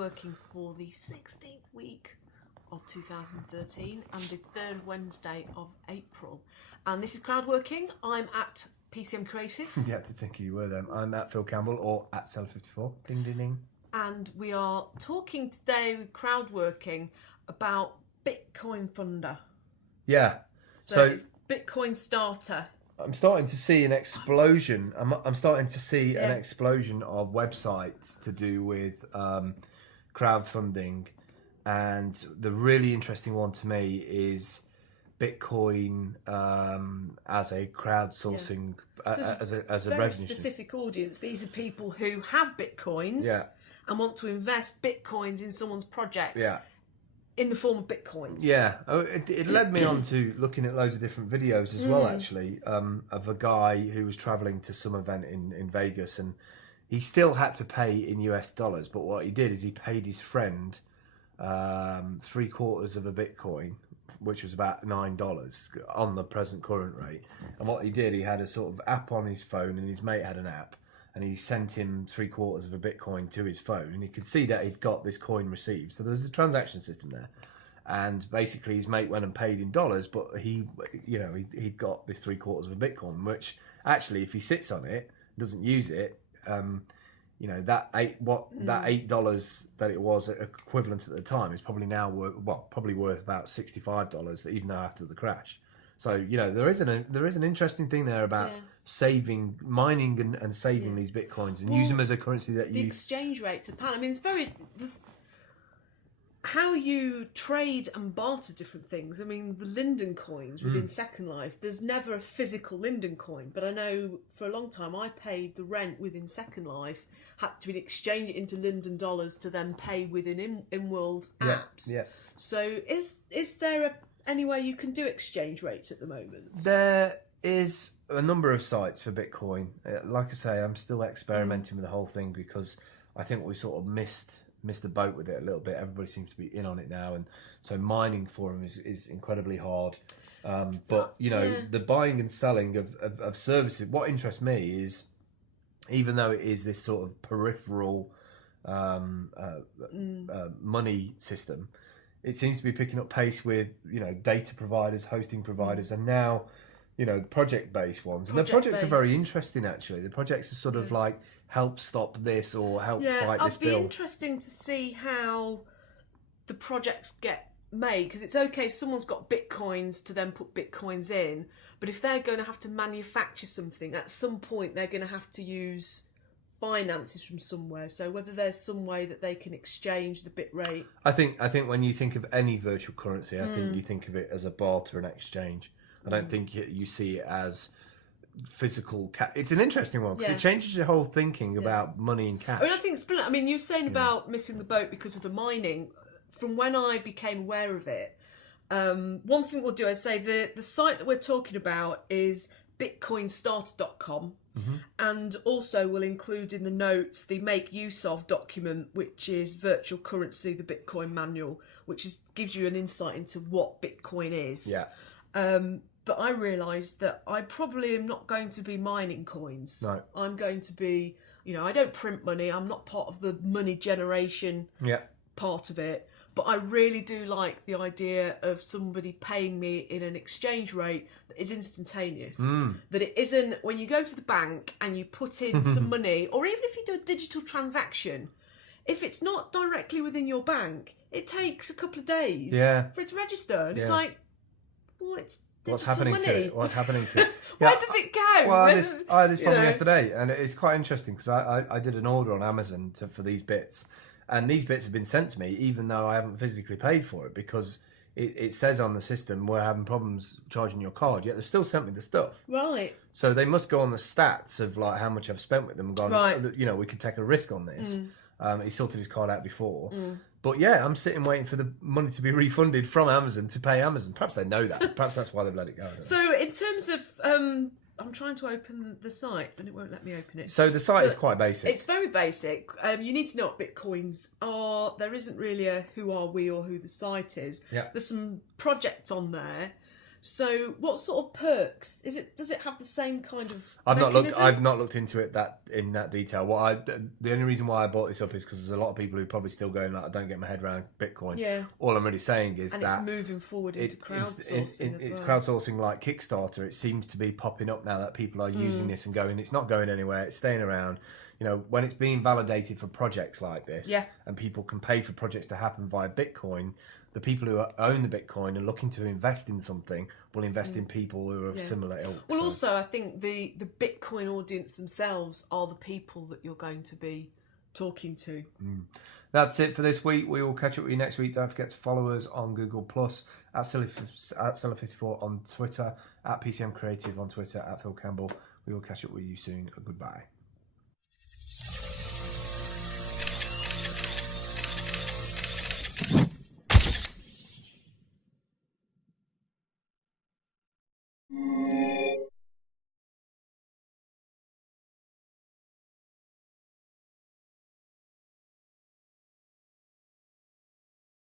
crowdworking for the 16th week of 2013 and the third Wednesday of April. And this is crowdworking. I'm at PCM Creative. You had to think who you were then. I'm at Phil Campbell or at Seller54. Ding, ding, ding. And we are talking today with crowdworking about Bitcoin Funder. Yeah. So it's bitcoinstarter. I'm starting to see an explosion. I'm starting to see an explosion of websites to do with crowdfunding, and the really interesting one to me is Bitcoin as a crowdsourcing as a very revenue specific audience. These are people who have bitcoins and want to invest bitcoins in someone's project. In the form of bitcoins. Yeah, it led me on to looking at loads of different videos as well, actually, of a guy who was travelling to some event in Vegas, and he still had to pay in US dollars, but what he did is he paid his friend 3/4 of a Bitcoin, which was about $9 on the present current rate. And what he did, he had a sort of app on his phone, and his mate had an app, and he sent him 3/4 of a Bitcoin to his phone, and he could see that he'd got this coin received. So there was a transaction system there, and basically his mate went and paid in dollars, but he'd got this 3/4 of a Bitcoin, which actually, if he sits on it, doesn't use it, that $8 that it was equivalent at the time is probably now worth about $65, even though after the crash. So there is an interesting thing there about mining and saving these bitcoins and use them as a currency that the exchange rate to pound. I mean, how you trade and barter different things. I mean, the Linden coins within Second Life, there's never a physical Linden coin, but I know for a long time I paid the rent within Second Life, had to exchange it into Linden dollars to then pay within in-world apps. So is there any way you can do exchange rates at the moment? There is a number of sites for Bitcoin. Like I say, I'm still experimenting with the whole thing because I think we sort of missed the boat with it a little bit. Everybody seems to be in on it now, and so mining for them is incredibly hard. But the buying and selling of services. What interests me is, even though it is this sort of peripheral money system, it seems to be picking up pace with data providers, hosting providers, and now project-based ones. And the projects are very interesting, actually. The projects are sort of like help stop this or help fight this bill. It'll be interesting to see how the projects get made, because it's okay if someone's got bitcoins to then put bitcoins in, but if they're going to have to manufacture something, at some point they're going to have to use finances from somewhere. So whether there's some way that they can exchange the bit rate. I think when you think of any virtual currency, I think you think of it as a barter and exchange. I don't think you see it as physical cash. It's an interesting one because it changes your whole thinking about money and cash. I mean, I think it's brilliant. I mean, you were saying about missing the boat because of the mining. From when I became aware of it, one thing we'll do, I say the site that we're talking about is bitcoinstarter.com, and also we'll include in the notes the make use of document, which is virtual currency, the Bitcoin manual, which gives you an insight into what Bitcoin is. But I realised that I probably am not going to be mining coins. No. I'm going to be, I don't print money. I'm not part of the money generation part of it. But I really do like the idea of somebody paying me in an exchange rate that is instantaneous. That it isn't when you go to the bank and you put in some money, or even if you do a digital transaction, if it's not directly within your bank, it takes a couple of days for it to register. And it's like, well, it's digital What's happening money. to it? What's happening to it? Where does it go? Well, I had this problem yesterday, and it's quite interesting because I did an order on Amazon for these bits, and these bits have been sent to me even though I haven't physically paid for it, because it says on the system we're having problems charging your card, yet they've still sent me the stuff. Right. So they must go on the stats of like how much I've spent with them and gone, we could take a risk on this. He sorted his card out before. But I'm sitting waiting for the money to be refunded from Amazon to pay Amazon. Perhaps they know that. Perhaps that's why they've let it go. So in terms of, I'm trying to open the site, and it won't let me open it. So the site is quite basic. It's very basic. You need to know what bitcoins are. There isn't really a who are we or who the site is. Yeah. There's some projects on there. So, what sort of perks is it? Does it have the same kind of? I've mechanism? not looked into it in that detail. The only reason why I brought this up is because there's a lot of people who are probably still going like, I don't get my head around Bitcoin. Yeah. All I'm really saying is and that it's moving forward into crowdsourcing as well. It's crowdsourcing like Kickstarter. It seems to be popping up now that people are using this and going. It's not going anywhere. It's staying around. You know, when it's being validated for projects like this, and people can pay for projects to happen via Bitcoin. The people who own the Bitcoin and looking to invest in something will invest in people who are of similar ilk. Well, also, I think the Bitcoin audience themselves are the people that you're going to be talking to. That's it for this week. We will catch up with you next week. Don't forget to follow us on Google+, at Seller54 on Twitter, at PCM Creative on Twitter, at Phil Campbell. We will catch up with you soon. Goodbye.